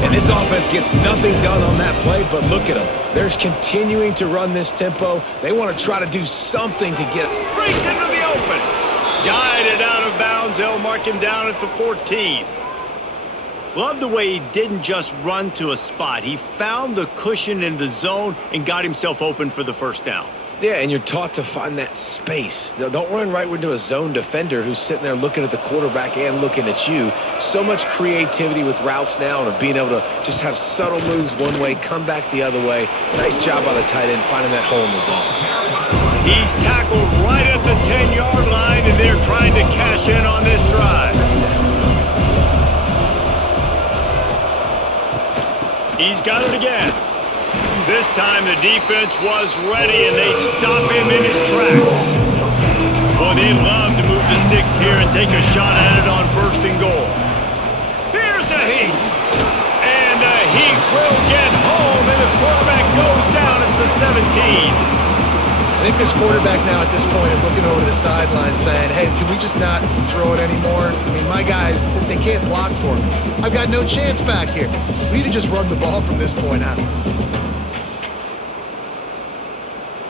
And this offense gets nothing done on that play, but look at them. They're continuing to run this tempo. They want to try to do something to get it. Breaks into the open. Guided out of bounds. They'll mark him down at the 14. Love the way he didn't just run to a spot. He found the cushion in the zone and got himself open for the first down. Yeah, and you're taught to find that space. Now, don't run right into a zone defender who's sitting there looking at the quarterback and looking at you. So much creativity with routes now and of being able to just have subtle moves one way, come back the other way. Nice job by the tight end finding that hole in the zone. He's tackled right at the 10-yard line, and they're trying to cash in on this drive. He's got it again. This time the defense was ready, and they stop him in his tracks. Boy, they love to move the sticks here and take a shot at it on 1st and goal. Here's a heat. And a He will get home, and the quarterback goes down at the 17. I think this quarterback now at this point is looking over the sideline saying, hey, can we just not throw it anymore? I mean, my guys, they can't block for me. I've got no chance back here. We need to just run the ball from this point out.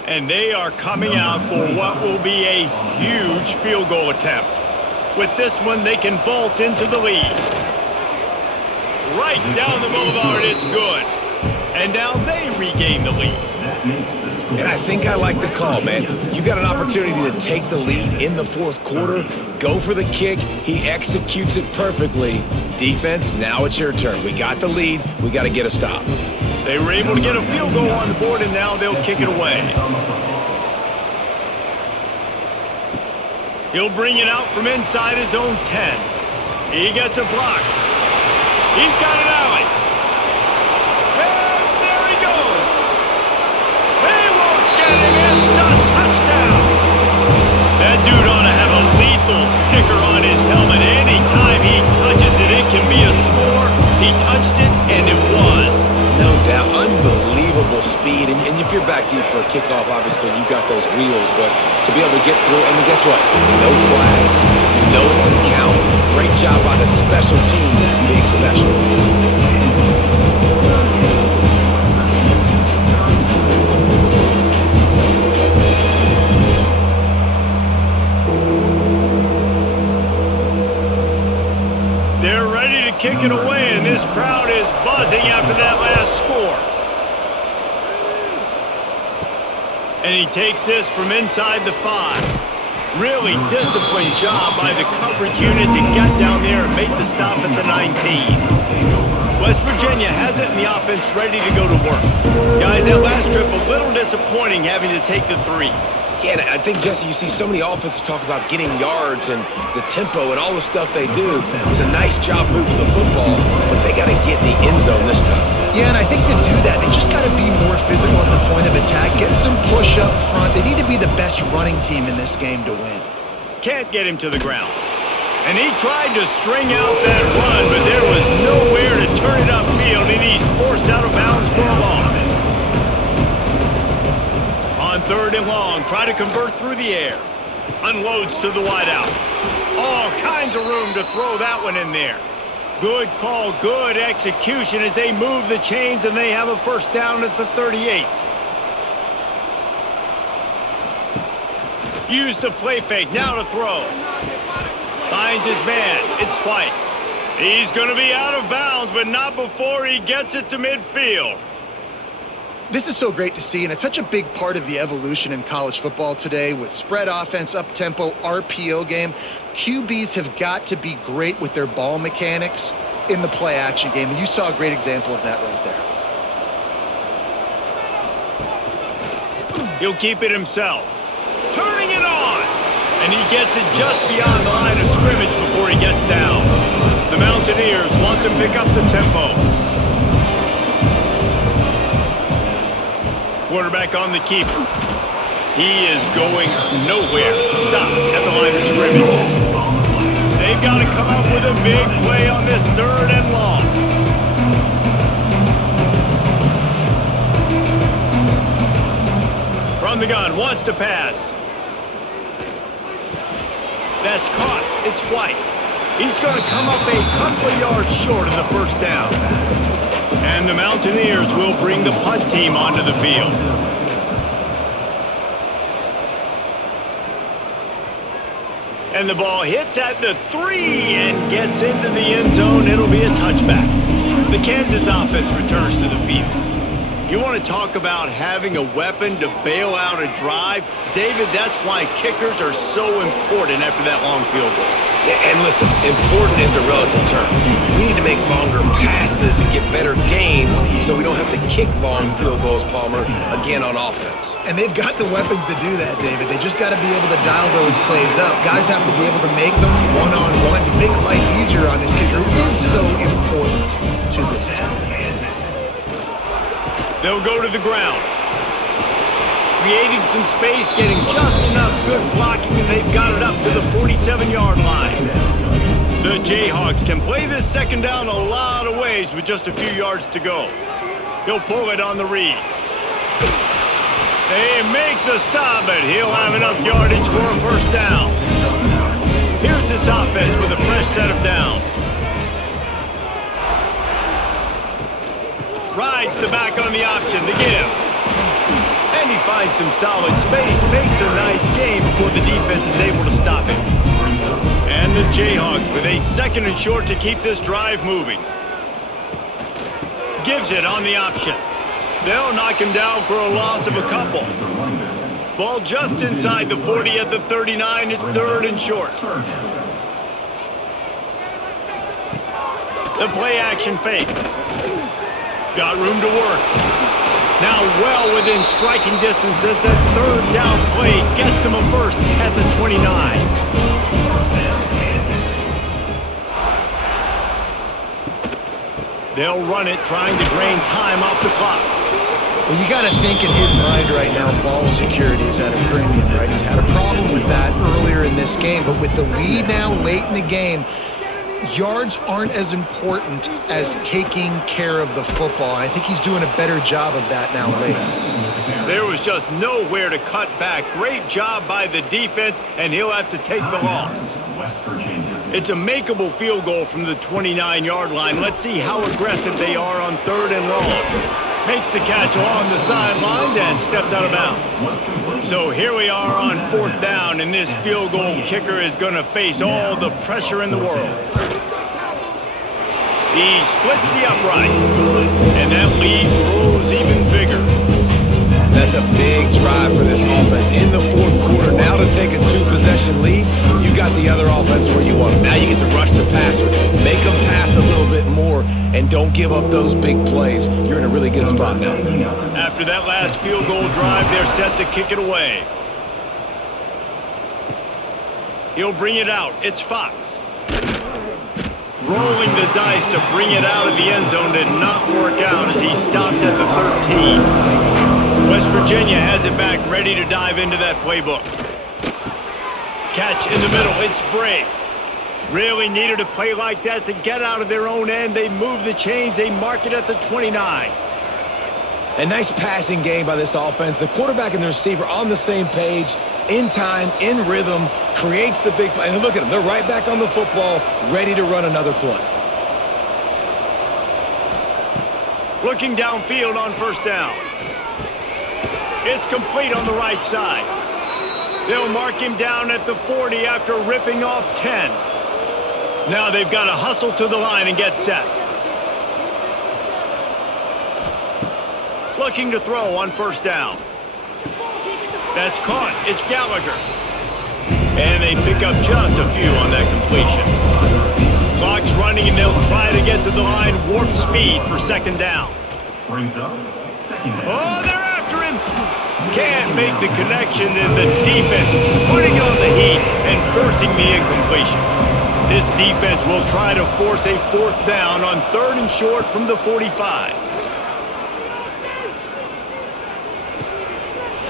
And they are coming out for what will be a huge field goal attempt. With this one, they can vault into the lead. Right down the boulevard, it's good. And now they regain the lead. And I think I like the call, man. You got an opportunity to take the lead in the fourth quarter. Go for the kick. He executes it perfectly. Defense, now it's your turn. We got the lead. We got to get a stop. They were able to get a field goal on the board, and now they'll kick it away. He'll bring it out from inside his own 10. He gets a block. He's got an alley. And there he goes. They won't get him. It's a touchdown. That dude ought to have a lethal sticker on his helmet. Anytime he touches it, it can be a score. He touched it, and it was. No doubt. Unbelievable speed. And if you're back deep for a kickoff, obviously you got those wheels. But to be able to get through, and guess what? No flags. You know it's going to count. Great job by the special teams being special. They're ready to kick it away, and this crowd is buzzing after that last score. And he takes this from inside the 5. Really disciplined job by the coverage unit to get down there and make the stop at the 19. West Virginia has it in the offense ready to go to work. Guys, that last trip a little disappointing having to take the 3. Yeah, and I think, Jesse, you see so many offenses talk about getting yards and the tempo and all the stuff they do. It was a nice job moving the football, but they got to get in the end zone this time. Yeah, and I think to do that, they just got to be more physical at the point of attack, get some push up front. They need to be the best running team in this game to win. Can't get him to the ground. And he tried to string out that run, but there was nowhere to turn it upfield, and he's forced out of bounds for a loss. On 3rd and long, try to convert through the air. Unloads to the wideout. All kinds of room to throw that one in there. Good call, good execution as they move the chains, and they have a first down at the 38. Use the play fake, now to throw. Finds his man, it's White. He's going to be out of bounds, but not before he gets it to midfield. This is so great to see, and it's such a big part of the evolution in college football today with spread offense, up-tempo, RPO game. QBs have got to be great with their ball mechanics in the play-action game, and you saw a great example of that right there. He'll keep it himself. Turning it on! And he gets it just beyond the line of scrimmage before he gets down. The Mountaineers want to pick up the tempo. Quarterback on the keeper. He is going nowhere. Stop at the line of scrimmage. They've got to come up with a big play on this 3rd and long. From the gun, wants to pass. That's caught. It's White. He's going to come up a couple of yards short of the first down. And the Mountaineers will bring the punt team onto the field. And the ball hits at the 3 and gets into the end zone. It'll be a touchback. The Kansas offense returns to the field. You want to talk about having a weapon to bail out a drive? David, that's why kickers are so important after that long field goal. And listen, important is a relative term. We need to make longer passes and get better gains so we don't have to kick long field goals, Palmer, again on offense. And they've got the weapons to do that, David. They just got to be able to dial those plays up. Guys have to be able to make them one-on-one to make life easier on this kicker, who is so important to this team. They'll go to the ground. Creating some space, getting just enough good blocking, and they've got it up to the 47-yard line. The Jayhawks can play this second down a lot of ways with just a few yards to go. He'll pull it on the read. They make the stop, but he'll have enough yardage for a first down. Here's this offense with a fresh set of downs. Rides the back on the option, the give. And he finds some solid space, makes a nice game before the defense is able to stop him. And the Jayhawks with a second and short to keep this drive moving. Gives it on the option. They'll knock him down for a loss of a couple. Ball just inside the 40 at the 39. It's third and short. The play action fake. Got room to work. Now well within striking distance as that third down play gets him a first at the 29. They'll run it, trying to drain time off the clock. Well, you got to think in his mind right now, ball security is at a premium, right? He's had a problem with that earlier in this game, but with the lead now late in the game, yards aren't as important as taking care of the football. I think he's doing a better job of that now late. There was just nowhere to cut back. Great job by the defense, and he'll have to take the loss. It's a makeable field goal from the 29-yard line. Let's see how aggressive they are on third and long. Makes the catch along the sidelines and steps out of bounds. So here we are on fourth down, and this field goal kicker is going to face all the pressure in the world. He splits the uprights, and that lead grows even bigger. That's a big drive for this offense in the fourth quarter. Now to take a two-possession lead, you got the other offense where you want them. Now you get to rush the passer, make them pass a little bit more, and don't give up those big plays. You're in a really good spot now. After that last field goal drive, they're set to kick it away. He'll bring it out. It's Fox. Rolling the dice to bring it out of the end zone did not work out as he stopped at the 13. West Virginia has it back, ready to dive into that playbook. Catch in the middle, it's Bray. Really needed a play like that to get out of their own end. They move the chains, they mark it at the 29. A nice passing game by this offense. The quarterback and the receiver on the same page, in time, in rhythm, creates the big play. And look at them, they're right back on the football, ready to run another play. Looking downfield on first down. It's complete on the right side. They'll mark him down at the 40 after ripping off 10. Now they've got to hustle to the line and get set. Looking to throw on first down. That's caught. It's Gallagher. And they pick up just a few on that completion. Clock's running and they'll try to get to the line. Warp speed for second down. Oh, they're after him. Can't make the connection, and the defense putting on the heat and forcing the incompletion. This defense will try to force a fourth down on third and short from the 45.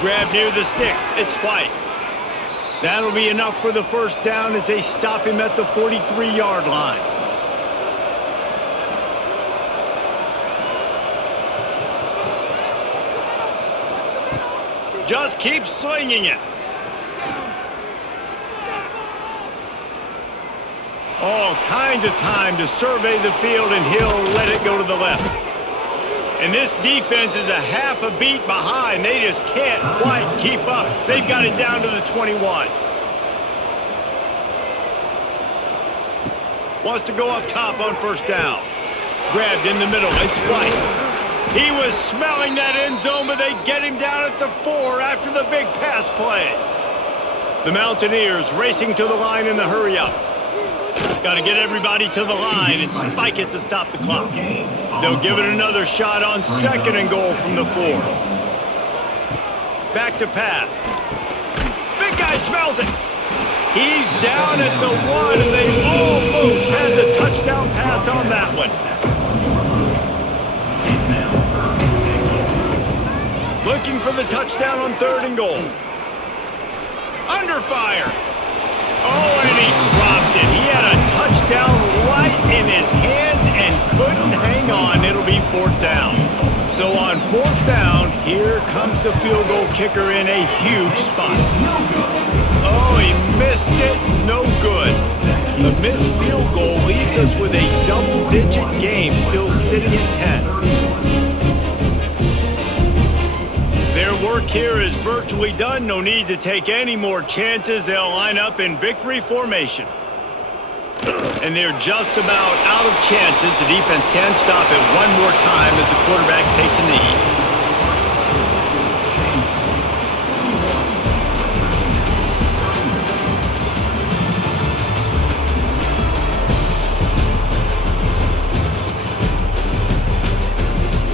Grab near the sticks. It's White. That'll be enough for the first down as they stop him at the 43-yard line. Just keep slinging it. All kinds of time to survey the field, and he'll let it go to the left. And this defense is a half a beat behind. They just can't quite keep up. They've got it down to the 21. Wants to go up top on first down. Grabbed in the middle. It's White. He was smelling that end zone, but they get him down at the 4 after the big pass play. The Mountaineers racing to the line in the hurry-up. Got to get everybody to the line and spike it to stop the clock. They'll give it another shot on second and goal from the 4. Back to pass. Big guy smells it. He's down at the 1, and they almost had the touchdown pass on that one. Looking for the touchdown on third and goal. Under fire. Oh, and he dropped it. He had a touchdown 4th down. So on 4th down, here comes the field goal kicker in a huge spot. Oh, he missed it. No good. The missed field goal leaves us with a double-digit game still sitting at 10. Their work here is virtually done. No need to take any more chances. They'll line up in victory formation. And they're just about out of chances. The defense can stop it one more time as the quarterback takes a knee.